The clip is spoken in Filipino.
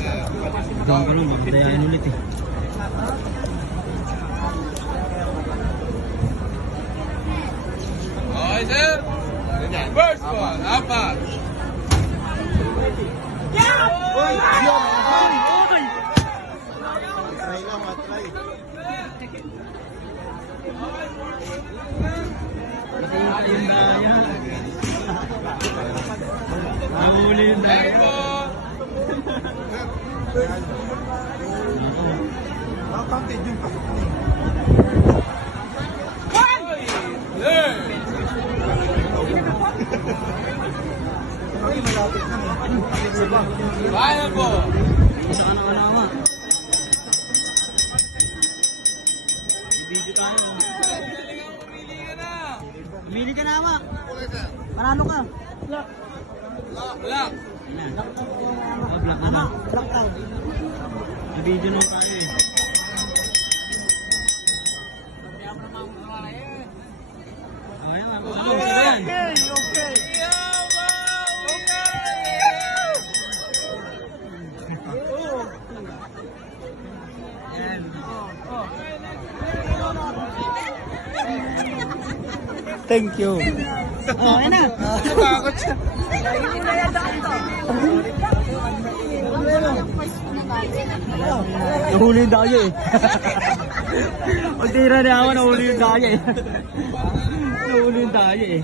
Hanggang ka nun, magdayain ulit eh. Okay, sir. First one, apat. Try lang, try. Nahuli yun na. Thank you. Nakakantid yung pasok niya. Sir. Malapit na. Kaya po. Isa ka na kalama. Ibigyo tayo. Pumili ka na. Pumili ka na, ama. Manalo ka. Black. Ayan. Black na lang. Black out. Ibigyo nung tayo eh. Ayan, ayan. Okay. Thank you. Oh, ayan na. Natakot siya. Nahuli yung daya eh. Pag tira na ako, nahuli yung daya eh. Nahuli yung daya eh.